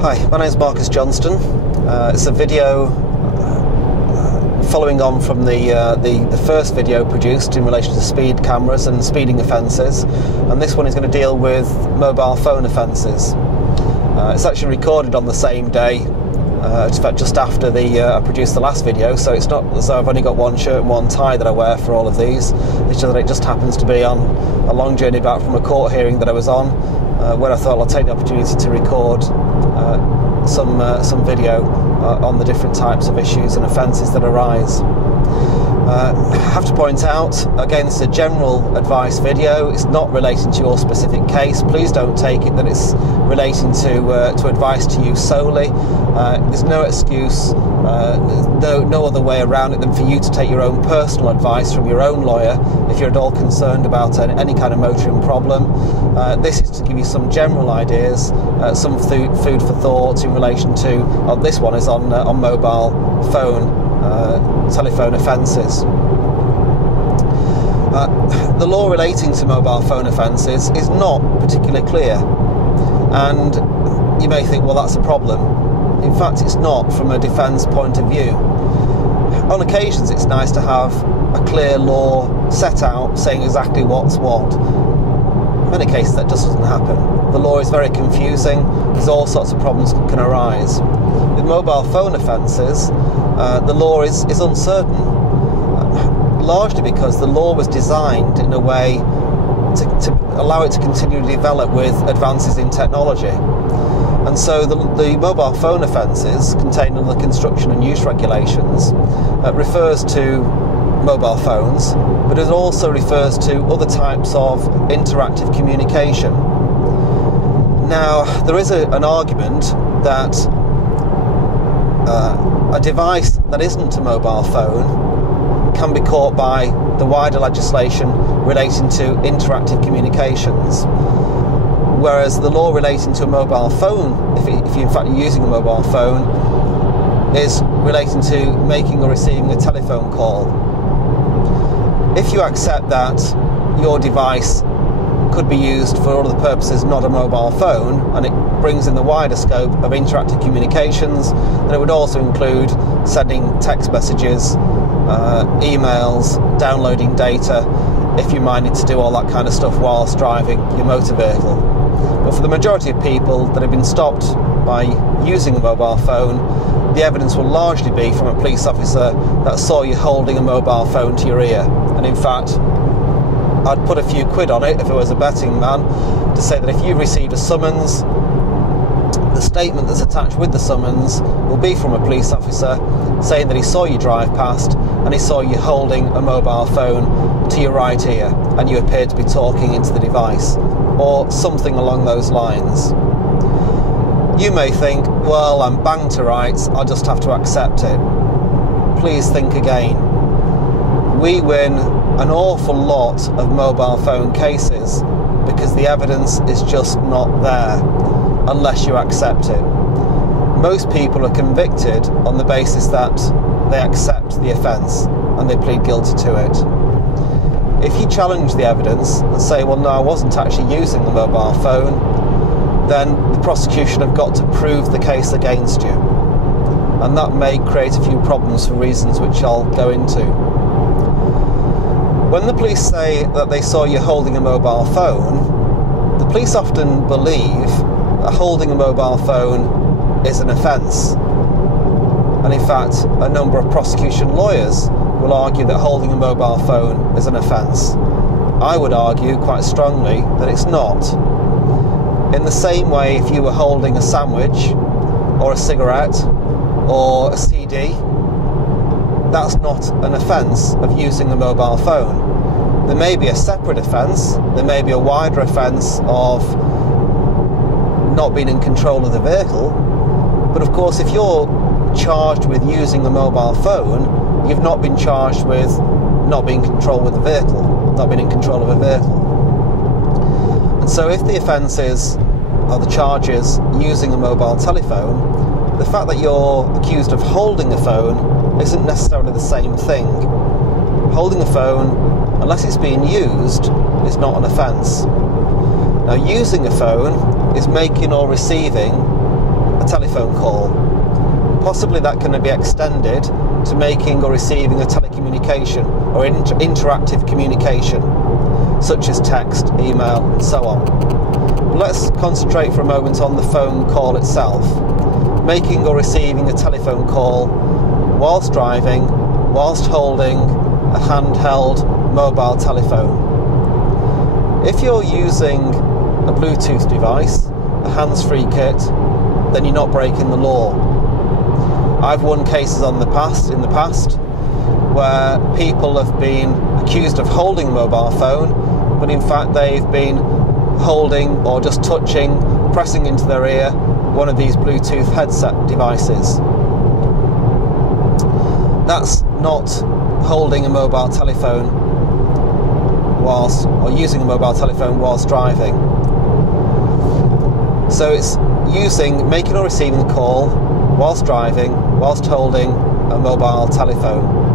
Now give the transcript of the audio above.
Hi, my name's Marcus Johnston. It's a video following on from the first video produced in relation to speed cameras and speeding offences, and this one is going to deal with mobile phone offences. It's actually recorded on the same day, in fact just after I produced the last video, so it's not as though I've only got one shirt and one tie that I wear for all of these. It's just that it just happens to be on a long journey back from a court hearing that I was on, where I thought I'll take the opportunity to record some video on the different types of issues and offences that arise. I have to point out, again, this is a general advice video. It's not relating to your specific case. Please don't take it that it's relating to advice to you solely. There's no excuse, no other way around it than for you to take your own personal advice from your own lawyer if you're at all concerned about any kind of motoring problem. This is to give you some general ideas, some food for thought in relation to, this one is on mobile phone, telephone offences. The law relating to mobile phone offences is not particularly clear, and you may think, well, that's a problem. In fact, it's not from a defence point of view. On occasions, it's nice to have a clear law set out saying exactly what's what. In many cases, that just doesn't happen. The law is very confusing. There's all sorts of problems that can arise. With mobile phone offences, the law is uncertain, largely because the law was designed in a way to allow it to continue to develop with advances in technology. And so the mobile phone offences contained in the construction and use regulations refers to mobile phones, but it also refers to other types of interactive communication. Now, there is an argument that a device that isn't a mobile phone can be caught by the wider legislation relating to interactive communications, whereas the law relating to a mobile phone, if you in fact are using a mobile phone, is relating to making or receiving a telephone call. If you accept that your device could be used for other purposes, not a mobile phone, and it brings in the wider scope of interactive communications, then it would also include sending text messages, emails, downloading data, if you minded to do all that kind of stuff whilst driving your motor vehicle. But for the majority of people that have been stopped by using a mobile phone, the evidence will largely be from a police officer that saw you holding a mobile phone to your ear. And in fact, I'd put a few quid on it if I was a betting man to say that if you received a summons, the statement that's attached with the summons will be from a police officer saying that he saw you drive past and he saw you holding a mobile phone to your right ear and you appeared to be talking into the device, or something along those lines. You may think, well, I'm banged to rights, I'll just have to accept it. Please think again. We win an awful lot of mobile phone cases because the evidence is just not there unless you accept it. Most people are convicted on the basis that they accept the offence and they plead guilty to it. If you challenge the evidence and say, well, no, I wasn't actually using the mobile phone, then the prosecution have got to prove the case against you. And that may create a few problems for reasons which I'll go into. When the police say that they saw you holding a mobile phone, the police often believe that holding a mobile phone is an offence. And in fact, a number of prosecution lawyers will argue that holding a mobile phone is an offence. I would argue quite strongly that it's not. In the same way, if you were holding a sandwich or a cigarette or a CD, that's not an offence of using a mobile phone. There may be a separate offence, there may be a wider offence of not being in control of the vehicle, but of course if you're charged with using a mobile phone, you've not been charged with not being in control with the vehicle, not being in control of a vehicle. And so if the offences are the charges using a mobile telephone, the fact that you're accused of holding a phone isn't necessarily the same thing. Holding a phone, unless it's being used, is not an offence. Now, using a phone is making or receiving a telephone call. Possibly that can be extended to making or receiving a telecommunication or interactive communication, such as text, email, and so on. But let's concentrate for a moment on the phone call itself. Making or receiving a telephone call whilst driving, whilst holding a handheld mobile telephone. If you're using a Bluetooth device, a hands-free kit, then you're not breaking the law. I've won cases in the past where people have been accused of holding a mobile phone, but in fact they've been holding or just touching, pressing into their ear one of these Bluetooth headset devices. That's not holding a mobile telephone or using a mobile telephone whilst driving. So it's making or receiving a call whilst driving, whilst holding a mobile telephone.